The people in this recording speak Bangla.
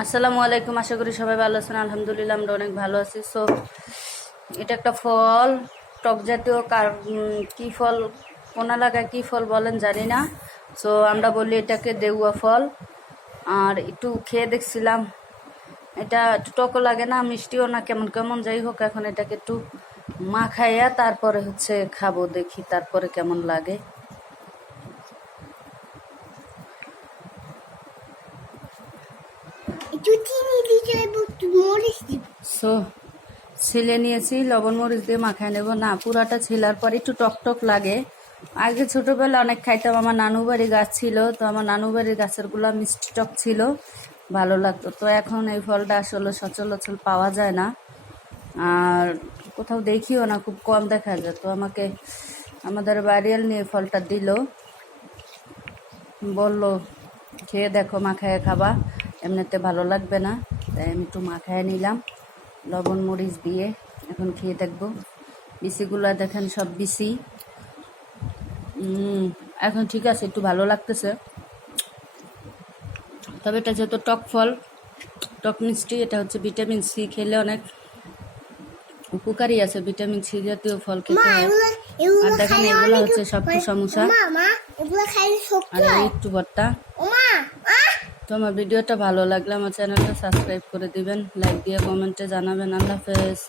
আসসালামু আলাইকুম। আশা করি সবাই ভালো আছেন। আলহামদুলিল্লাহ আমরা অনেক ভালো আছি। সো এটা একটা ফল, টক জাতীয় কি ফল, কোন এলাকায় কী ফল বলেন জানি না। সো আমরা বলি এটাকে দেউয়া ফল। আর একটু খেয়ে দেখছিলাম, এটা একটু টকও লাগে না, মিষ্টিও না, কেমন কেমন যাই হোক। এখন এটাকে একটু মাখাইয়া তারপরে খাবো, দেখি তারপরে কেমন লাগে। সো ছিলে নিয়েছি, লবণ মরিচ দিয়ে মাখায় নেব। না, পুরাটা ছিলার পর একটু টক টক লাগে। আগে ছোটবেলা অনেক খাইতাম, আমার নানু বাড়ি গাছ ছিল, তো আমার নানু বাড়ির গাছেরগুলো মিষ্টি টক ছিল, ভালো লাগতো। তো এখন এই ফলটা আসলে সচরাচর পাওয়া যায় না, আর কোথাও দেখিও না, খুব কম দেখা যায়। তো আমাকে আমাদের বাড়িয়াল নিয়ে ফলটা দিল, বলল খেয়ে দেখো, মাখায় খাবা, এমনিতে ভালো লাগবে না। তাই আমি একটু মাখায় নিলাম লবণ মরিচ দিয়ে। এখন খেয়ে দেখবো। বিচিগুলো দেখেন, সব বিচি। এখন ঠিক আছে, একটু ভালো লাগতেছে। তবে এটা যেহেতু টক ফল, টক মিষ্টি, এটা হচ্ছে ভিটামিন সি, খেলে অনেক উপকারী আছে। ভিটামিন সি জাতীয় ফল খেতে হয়। আর দেখেন এগুলো হচ্ছে সব সমস্যা, আর একটু ভর্তা। তো আমার ভিডিওটা ভালো লাগলে আমার চ্যানেলটা সাবস্ক্রাইব করে দিবেন, লাইক দিয়ে কমেন্টে জানাবেন। আল্লাহ হাফেজ।